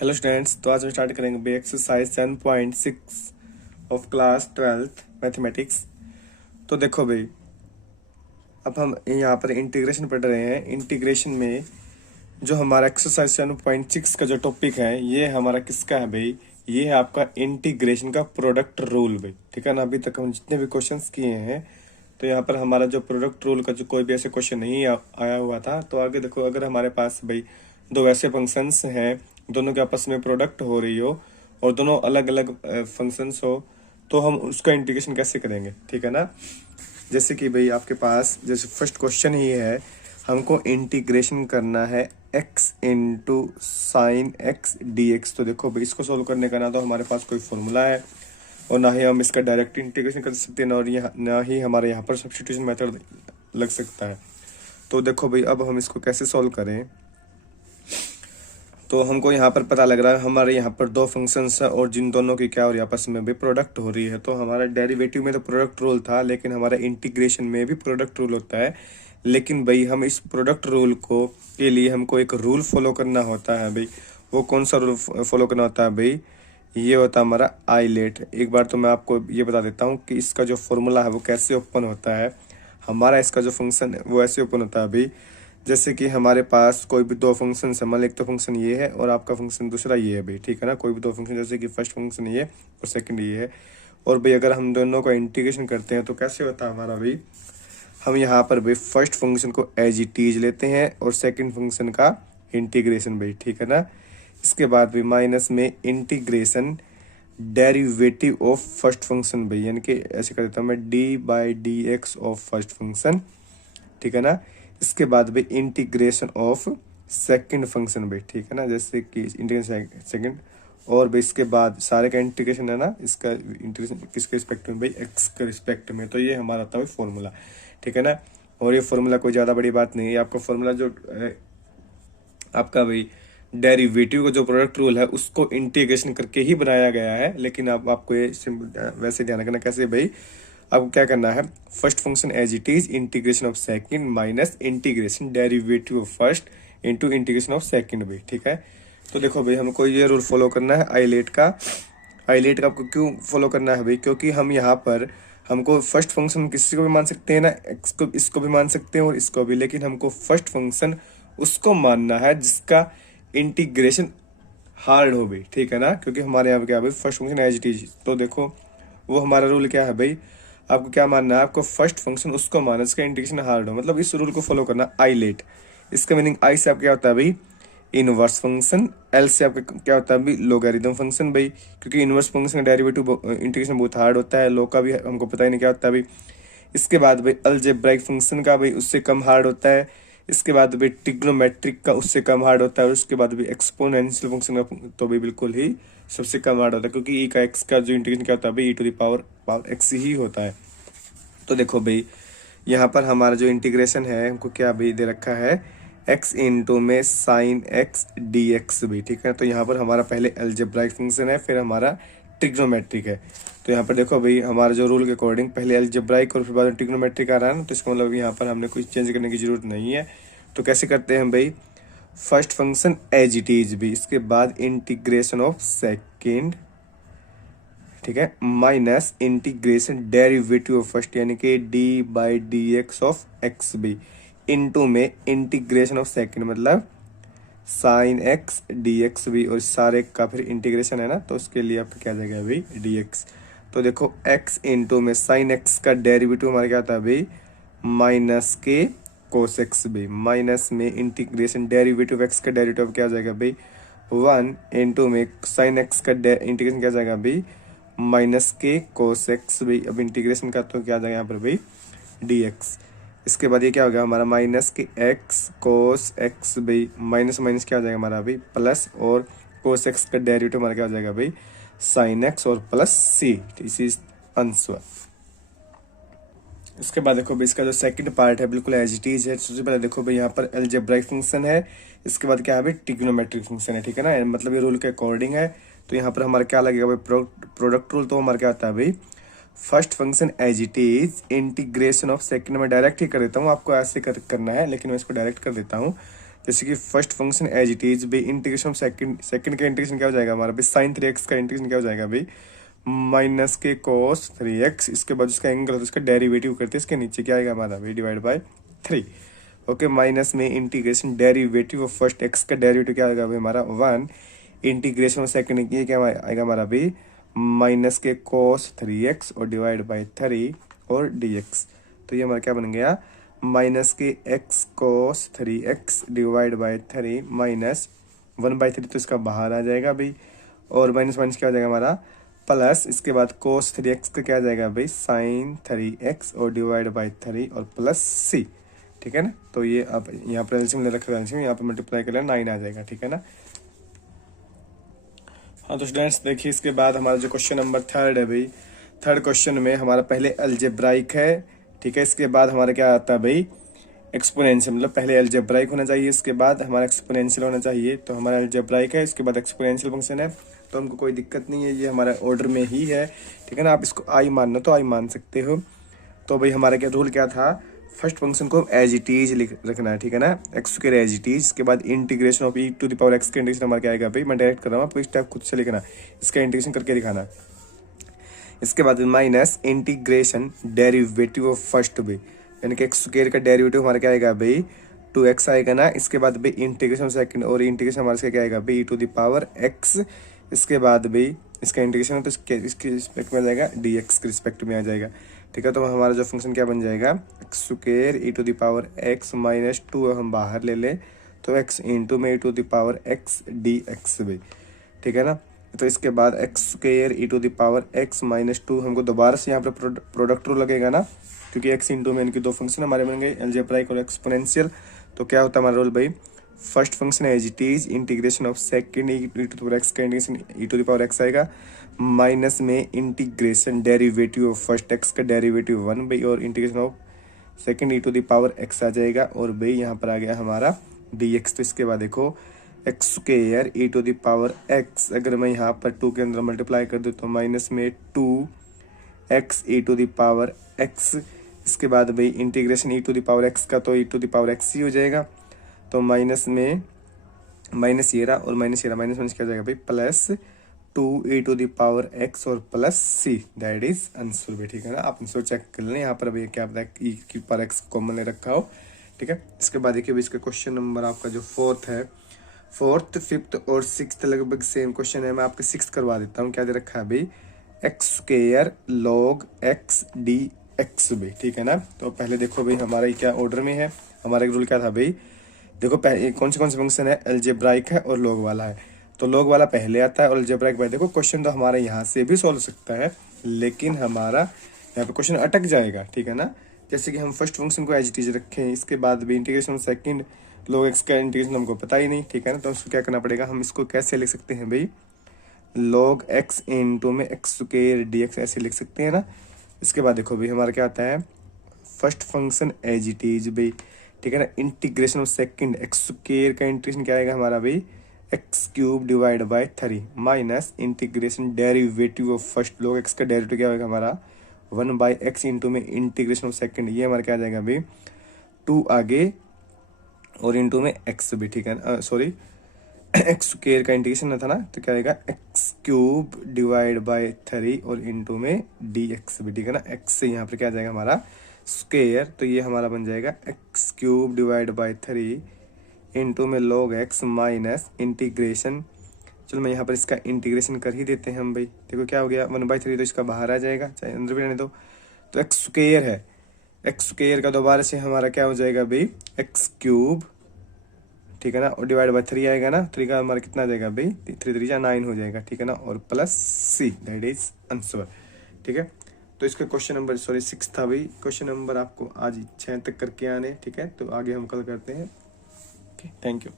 Hello students, तो आज हम स्टार्ट करेंगे B exercise 7.6 of class 12th mathematics. तो देखो भाई, अब हम यहाँ पर इंटीग्रेशन पढ़ रहे हैं। इंटीग्रेशन में जो हमारा एक्सरसाइज 7.6 का जो टॉपिक है, ये हमारा किसका है भाई? ये है आपका इंटीग्रेशन का प्रोडक्ट रूल भाई, ठीक है ना। अभी तक हम जितने भी क्वेश्चंस किए हैं, तो यहाँ पर हमारा जो प्रोडक्ट रूल का जो कोई भी ऐसे क्वेश्चन नहीं आया हुआ था। तो आगे देखो, अगर हमारे पास भाई दो ऐसे फंक्शंस हैं, दोनों के आपस में प्रोडक्ट हो रही हो और दोनों अलग अलग फंक्शंस हो, तो हम उसका इंटीग्रेशन कैसे करेंगे, ठीक है ना। जैसे कि भाई आपके पास जैसे फर्स्ट क्वेश्चन ही है, हमको इंटीग्रेशन करना है x into sine X D x. तो देखो भाई, इसको सोल्व करने का ना तो हमारे पास कोई फॉर्मूला है और ना ही हम इसका डायरेक्ट इंटीग्रेशन कर सकते हैं, और ना ही हमारे यहाँ पर सब्स्टिट्यूशन मेथड लग सकता है। तो देखो भाई, अब हम इसको कैसे सॉल्व करें। तो हमको यहाँ पर पता लग रहा है हमारे यहाँ पर दो फंक्शंस है और जिन दोनों की क्या हो रही है, आपस में भी प्रोडक्ट हो रही है। तो हमारा डेरिवेटिव में तो प्रोडक्ट रूल था, लेकिन हमारा इंटीग्रेशन में भी प्रोडक्ट रूल होता है। लेकिन भाई हम इस प्रोडक्ट रूल को के लिए हमको एक रूल फॉलो करना होता है भाई। वो कौन सा रूल फॉलो करना होता है भाई? ये होता है हमारा आइलेट। एक बार तो मैं आपको ये बता देता हूँ कि इसका जो फॉर्मूला है वो कैसे ओपन होता है। हमारा इसका जो फंक्शन है वो ऐसे ओपन होता है भाई, जैसे कि हमारे पास कोई भी दो फंक्शन है, मान लो एक तो फंक्शन ये है और आपका फंक्शन दूसरा ये है भाई, ठीक है ना। कोई भी दो फंक्शन, जैसे कि फर्स्ट फंक्शन ये और सेकंड ये है, और भाई अगर हम दोनों का इंटीग्रेशन करते हैं तो कैसे होता है हमारा भाई? हम यहाँ पर भाई फर्स्ट फंक्शन को एज इट इज लेते हैं और सेकंड फंक्शन का इंटीग्रेशन भाई, ठीक है ना। इसके बाद भी माइनस में integration derivative of first function भाई, यानी कि ऐसे कर देता हूँ मैं D by D X of first function, ठीक है ना। इसके बाद भाई इंटीग्रेशन ऑफ सेकंड फंक्शन भाई, ठीक है ना, जैसे कि इंटीग्रेशन सेकंड। और भाई इसके बाद सारे का इंटीग्रेशन है ना, इसका इंटीग्रेशन किसके रिस्पेक्ट में भाई? एक्स के रिस्पेक्ट में। तो ये हमारा था भाई फॉर्मूला, ठीक है ना। और ये फॉर्मूला कोई ज़्यादा बड़ी बात नहीं है। आपका फॉर्मूला जो आपका भाई डेरिवेटिव का जो प्रोडक्ट रूल है उसको इंटीग्रेशन करके ही बनाया गया है। लेकिन अब आपको ये वैसे ध्यान रखना कैसे भाई, आपको क्या करना है, first function as it is integration of second minus integration derivative of first into integration of second भाई, ठीक है। तो देखो भाई, हमको ये रूल फॉलो करना है आइलेट का। आइलेट का आपको क्यों फॉलो करना है भाई? क्योंकि हम यहाँ पर हमको फर्स्ट फंक्शन किसी को भी मान सकते हैं ना, एक्स को, इसको भी मान सकते हैं और इसको भी, लेकिन हमको फर्स्ट फंक्शन उसको मानना है जिसका इंटीग्रेशन हार्ड हो भाई, ठीक है ना। क्योंकि हमारे यहाँ पे क्या है भाई, first function as it is. तो देखो वो हमारा रूल क्या है भाई, आपको क्या मानना है, आपको फर्स्ट फंक्शन उसको मानना जिसका इंटीग्रेशन हार्ड हो, मतलब इस रूल को फॉलो करना आइलेट। इसका मीनिंग आई से आपका क्या होता है भाई? Inverse function. एल से आपका क्या होता है भाई? लोगारिथम फंक्शन भाई, क्योंकि इनवर्स फंक्शन का डेरिवेटिव इंटीग्रेशन बहुत हार्ड होता है। लो का भी हमको पता ही नहीं क्या होता है भाई। इसके बाद भाई अलजेब्राइक फंक्शन का भाई उससे कम हार्ड होता है। इसके बाद भी ट्रिग्नोमेट्रिक का उससे कम हार्ड होता है, और उसके बाद भी एक्सपोनेंशियल फंक्शन का तो भी बिल्कुल ही सबसे कम हार्ड होता है, क्योंकि ई का एक्स का जो इंटीग्रेशन क्या होता है भाई, ई टू द पावर एक्स ही होता है। तो देखो भाई, यहाँ पर हमारा जो इंटीग्रेशन है हमको क्या भाई दे रखा है, एक्स इंटू में साइन एक्स डी एक्स भी, ठीक है। तो यहाँ पर हमारा पहले अलजेब्राइक फंक्शन है, फिर हमारा ट्रिग्नोमेट्रिक है। तो यहाँ पर देखो भाई, हमारे जो रूल के अकॉर्डिंग पहले अलजेब्राइक और फिर बाद में ट्रिग्नोमेट्रिक आ रहा है ना, तो इसका मतलब यहाँ पर हमने कुछ चेंज करने की जरूरत नहीं है। तो कैसे करते हैं भाई, first function as it is भी, इसके बाद इंटीग्रेशन ऑफ सेकेंड, ठीक है, minus integration derivative of first, यानी कि D by D X of X भी, इनटू में इंटीग्रेशन ऑफ सेकंड मतलब साइन एक्स डी एक्स भी, और सारे का फिर इंटीग्रेशन है ना, तो उसके लिए आपका क्या जाएगा भाई? D x. तो देखो एक्स इंटू में साइन एक्स का डेरिवेटिव हमारा क्या था भाई? माइनस के कोस एक्स भी, माइनस में इंटीग्रेशन डेरिवेटिव एक्स का डेरिवेटिव क्या जाएगा भाई? 1 इंटू में साइन एक्स का इंटीग्रेशन क्या जाएगा भाई? माइनस के कोस एक्स भाई। अब इंटीग्रेशन का तो क्या आ जाएगा यहाँ पर भाई? D x. इसके बाद ये क्या हो गया हमारा? माइनस के एक्स कोस एक्स भाई, माइनस माइनस क्या हो जाएगा हमारा भाई? प्लस, और कोस एक्स का डेरिवेटिव हमारा क्या हो जाएगा भाई? साइन एक्स और plus C. This is answer. इसके बाद देखो भाई, इसका जो सेकंड पार्ट है बिल्कुल एज इट इज है। सबसे पहले देखो भाई, यहाँ पर अलजेब्राइक फंक्शन है, इसके बाद क्या है भाई? ट्रिग्नोमेट्रिक फंक्शन है, ठीक है ना, मतलब ये रूल के अकॉर्डिंग है। तो यहाँ पर हमारा क्या लगेगा भाई? Product rule. तो हमारा क्या आता है भाई? First function as it is integration of second में डायरेक्ट ही कर देता हूँ, आपको ऐसे करना है, लेकिन मैं इसको डायरेक्ट कर देता हूँ। जैसे कि first function as it is भाई, इंटीग्रेशन सेकंड का इंटीग्रेशन क्या हो जाएगा हमारा भाई, साइन 3x का इंटीग्रेशन क्या हो जाएगा भाई, माइनस के cos 3x, इसके बाद उसका एंगल होता है उसका डेरिवेटिव करते हैं, इसके नीचे क्या आएगा हमारा भाई डिवाइड बाय 3। ओके, माइनस में integration derivative of first x का डेरिवेटिव क्या आएगा भाई हमारा 1, इंटीग्रेशन ऑफ सेकंड ये क्या आएगा हमारा भाई माइनस के cos 3x और डिवाइड बाय 3 और dx। तो ये हमारा क्या बन गया, माइनस के x cos 3x divide by 3 minus 1/3, तो इसका बाहर आ जाएगा भाई, और माइनस माइनस क्या हो जाएगा हमारा प्लस, इसके बाद cos 3x का क्या आ जाएगा भाई sin 3x और डिवाइड बाय 3 और प्लस c। ठीक है ना, तो ये आप यहाँ पर एलसीएम ले रखा है, एलसीएम यहाँ पर मल्टीप्लाई कर लेना 9 आ जाएगा। ठीक है ना। हाँ तो स्टूडेंट्स देखिए, इसके बाद हमारा जो क्वेश्चन नंबर 3 है भाई, थर्ड क्वेश्चन में हमारा पहले अलजेब्राइक है। ठीक है, इसके बाद हमारा क्या आता है भाई एक्सपोनेंशियल, मतलब पहले अलजेब्राइक होना चाहिए, इसके बाद हमारा एक्सपोनेंशियल होना चाहिए। तो हमारा अलजेब्राइक है, इसके बाद एक्सपोनेंशियल फंक्शन है, तो हमको कोई दिक्कत नहीं है, ये हमारा ऑर्डर में ही है। ठीक है ना, आप इसको आई मानना तो आई मान सकते हो। तो भाई हमारा क्या रूल क्या था, फर्स्ट फंक्शन को एज इट इज रखना है। ठीक है ना, X square as it is, इसके बाद integration of E to the power X का इंटीग्रेशन हमारा क्या आएगा भाई, मैं डायरेक्ट कर रहा हूँ, आपको इस टाइप खुद से लिखना, इसका इंटीग्रेशन करके दिखाना। इसके बाद minus integration derivative of first भाई, यानी कि एक्स स्क्वायर का डेरिवेटिव हमारा क्या आएगा भाई 2x आएगा ना। इसके बाद भाई इंटीग्रेशन सेकंड, और इंटीग्रेशन हमारे से क्या आएगा भाई ई टू द पावर x। इसके बाद भाई इसका इंटीग्रेशन है तो इसके रिस्पेक्ट में आ जाएगा dx के रिस्पेक्ट में आ जाएगा। ठीक है, तो हमारा जो फंक्शन क्या बन जाएगा x square E to the power x minus 2 हम बाहर ले लें तो x इंटू में e to the power x dx भाई। ठीक है ना, तो इसके बाद x square E to the power x minus 2 हमको दोबारा से यहाँ पर प्रोडक्ट रूल लगेगा ना, क्योंकि x इंटू में इनकी दो फंक्शन हमारे बन गए अलजेब्राइक और एक्सपोनेंशियल। तो क्या होता है हमारा रूल भाई, first function as it is, integration of second E to the power x का integration E to the power x आएगा, माइनस में integration derivative of first x का डेरिवेटिव 1 भाई, और integration of second E to the power x आ जाएगा, और भाई यहाँ पर आ गया हमारा dx। तो इसके बाद देखो X square E to the power x, अगर मैं यहाँ पर 2 के अंदर मल्टीप्लाई कर दूँ तो माइनस में 2x E to the power x। इसके बाद भाई integration E to the power x का तो E to the power x ही हो जाएगा, तो माइनस में माइनस ये रहा और माइनस ये रहा, माइनस माइनस क्या हो जाएगा भाई plus 2 E to the power x और plus c, that is answer भाई। ठीक है ना, आप इसको चेक कर लें, यहाँ पर भाई क्या पता है ई की पावर x कॉमन ले रखा हो। ठीक है, इसके बाद देखिए भाई इसका क्वेश्चन नंबर आपका जो फोर्थ है, फोर्थ फिफ्थ और सिक्स्थ लगभग सेम क्वेश्चन है, मैं आपके सिक्स्थ करवा देता हूँ। क्या दे रखा है भाई x square log x dx भाई। ठीक है ना, तो पहले देखो भाई हमारा क्या ऑर्डर में है, हमारा एक रूल क्या था भाई, देखो कौन से फंक्शन है, अलजेब्राइक है और लॉग वाला है, तो लॉग वाला पहले आता है और अलजेब्राइक बाद। देखो क्वेश्चन तो हमारा यहाँ से भी सॉल्व सकता है, लेकिन हमारा यहाँ पे क्वेश्चन अटक जाएगा। ठीक है ना, जैसे कि हम फर्स्ट फंक्शन को एज इट इज रखें, इसके बाद भी इंटीग्रेशन सेकंड log x का इंटीग्रेशन हमको पता ही नहीं। ठीक है ना, तो उसको क्या करना पड़ेगा, हम इसको कैसे लिख सकते हैं भाई log x इंटू में एक्स स्क्वायर dx ऐसे लिख सकते हैं ना। इसके बाद देखो भाई हमारा क्या आता है first function as it is भाई। ठीक है ना, integration of second X square का इंटीग्रेशन क्या आएगा हमारा भाई X cube divide by 3 minus integration derivative of first log x का डेरिवेटिव क्या होगा हमारा 1/x इंटू में इंटीग्रेशन ऑफ सेकंड, ये हमारा क्या आ जाएगा भाई 2 आगे और इंटू में x भी। ठीक है ना, सॉरी एक्स स्क्वायर का इंटीग्रेशन था ना, तो क्या आएगा एक्स क्यूब डिवाइड बाय 3 और इंटू में dx भी। ठीक है ना, x से यहाँ पर क्या आ जाएगा हमारा स्क्वायर, तो ये हमारा बन जाएगा x cube divide by 3 into में log x माइनस इंटीग्रेशन, चलो मैं यहाँ पर इसका इंटीग्रेशन कर ही देते हैं हम भाई। देखो क्या हो गया 1/3, तो इसका बाहर आ जाएगा, चाहे अंदर भी रहने दो। तो एक्स स्क्वायर है, एक्स स्क्वायर का दोबारा से हमारा क्या हो जाएगा भाई एक्स क्यूब। ठीक है ना, और डिवाइड बाय 3 आएगा ना, 3 का हमारा कितना आ जाएगा भाई 3 3 9 हो जाएगा। ठीक है ना, और plus c, that is answer. ठीक है, तो इसका क्वेश्चन नंबर 6 था भाई। क्वेश्चन नंबर आपको आज 6 तक करके आने। ठीक है, तो आगे हम कल करते हैं। Thank you.